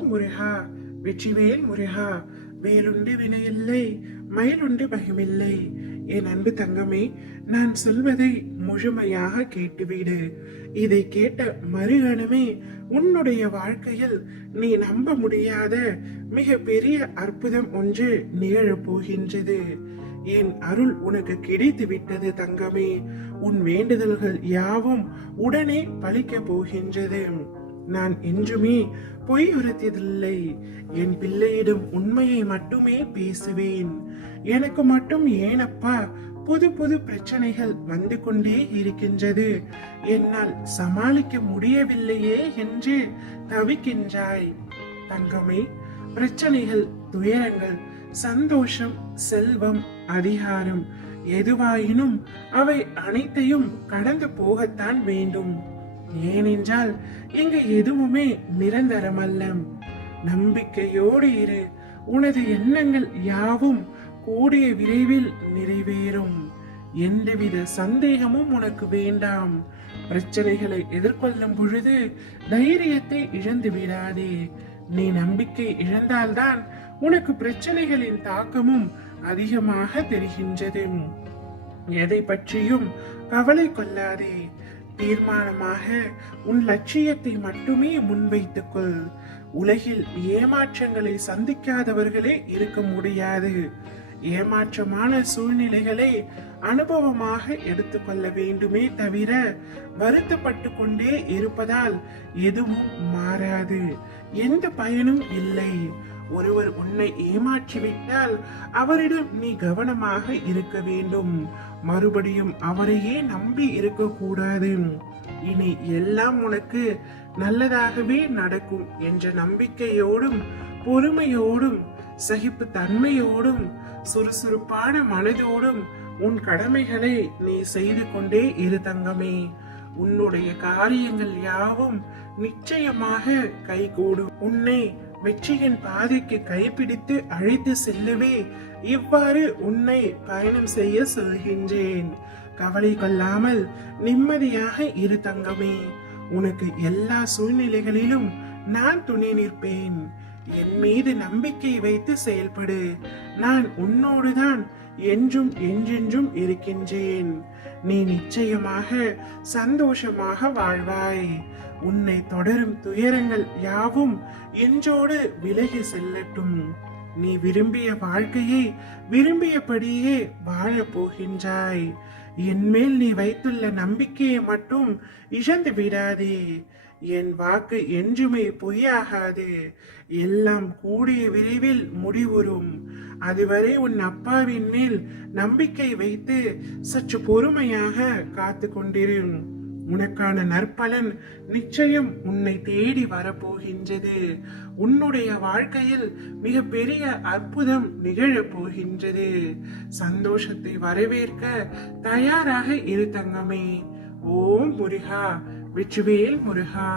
ஓம் முருகா. வெற்றிவேல் முருகா. வேலுண்டு வினையில்லை மயிலுண்டு பயமில்லை என் அன்பு தங்கமே நான் சொல்வதை முழுமையாக கேட்டுவிடு. இதை கேட்ட மறுகணமே உன்னுடைய வாழ்க்கையில் நீ நம்ப முடியாத மிக பெரிய அற்புதம் ஒன்று நிகழப் போகின்றது. என் அருள் உனக்கு கிடைத்து விட்டது தங்கமே. உன் வேண்டுதல்கள் யாவும் உடனே பழிக்க போகின்றது. நான் என்றுமே பொய் உரைத்ததில்லை என் பிள்ளையிடம் உண்மையை மட்டுமே பேசுவேன். எனக்கு மட்டும் ஏனப்பா புது புது பிரச்சனைகள் வந்து கொண்டே இருக்கின்றது. என்னால் சமாளிக்க முடியவில்லையே என்று தவிக்கின்றாய். தங்கமே பிரச்சனைகள் துயரங்கள் சந்தோஷம் செல்வம் அதிகாரம் எதுவாயினும் அவை அனைத்தையும் கடந்து போகத்தான் வேண்டும். ஏனென்றால் இங்கு எதுவுமே நிரந்தரமல்ல. நம்பிக்கையோடு இரு. உனது எண்ணங்கள் யாவும் கூடிய விரைவில் நிறைவேறும். எந்தவித சந்தேகமும் உனக்கு வேண்டாம். பிரச்சனைகளை எதிர்கொள்ளும் பொழுது தைரியத்தை இழந்து விடாதே. நீ நம்பிக்கை இழந்தால்தான் உனக்கு பிரச்சனைகளின் தாக்கமும் அதிகமாக தெரிகின்றது. எதை பற்றியும் கவலை கொள்ளாதே. தீர்மானமாக உன் லட்சியத்தை மட்டுமே முன்வைத்துக் கொள் உலகில் ஏமாற்றங்களை சந்திக்காதவர்களே இருக்க முடியாது. ஏமாற்றமான சூழ்நிலைகளை அனுபவமாக எடுத்துக்கொள்ள வேண்டுமே தவிர வருத்தப்பட்டு கொண்டே இருப்பதால் எதுவும் மாறாது. எந்த பயனும் இல்லை. ஒருவர் உன்னை ஏமாற்றிவிட்டால் அவரிடம் நீ கவனமாக இருக்க வேண்டும். மறுபடியும் அவரையே நம்பி இருக்கக்கூடாது. இனி எல்லாம் உனக்கு நல்லதாகவே நடக்கும் என்ற நம்பிக்கையோடும் பொறுமையோடும் சகிப்பு தன்மையோடும் சுறுசுறுப்பான மனதோடும் உன் கடமைகளை நீ செய்து கொண்டே இரு தங்கமே. உன்னுடைய காரியங்கள் யாவும் நிச்சயமாக கைகூடும். உன்னை வெற்றியின் பாதைக்கு கைப்பிடித்து அழைத்து செல்லவே இவ்வாறு உன்னை பயணம் செய்ய சொல்கின்றேன். கவலை கொள்ளாமல் நிம்மதியாக இரு தங்கமே உனக்கு எல்லா சூழ்நிலைகளிலும் நான் துணை நிற்பேன். என் மீது நம்பிக்கை வைத்து செயல்படு. நான் உன்னோடுதான் என்றும் என்றென்றும் இருக்கின்றேன். நீ நிச்சயமாக சந்தோஷமாக வாழ்வாய். உன்னை தொடரும் துயரங்கள் யாவும் என்றோடு விலகி செல்லட்டும். நீ விரும்பிய வாழ்க்கையை விரும்பியபடியே வாழப் போகின்றாய். என்மேல் நீ வைத்துள்ள நம்பிக்கையை மட்டும் இழந்து விடாதே. என் வாக்கு என்றுமே பொய்யாகாது. எல்லாம் கூடிய விரைவில் முடிவுறும். அதுவரை உன் அப்பாவின் மேல் நம்பிக்கை வைத்து சற்று பொறுமையாக காத்து கொண்டிரும் உனக்கான நற்பலன் நிச்சயம் உன்னை தேடி வரப்போகின்றது. உன்னுடைய வாழ்க்கையில் மிக பெரிய அற்புதம் நிகழப் போகின்றது. சந்தோஷத்தை வரவேற்க தயாராக இரு தங்கமே. ஓம் முருகா வெற்றிவேல் முருகா.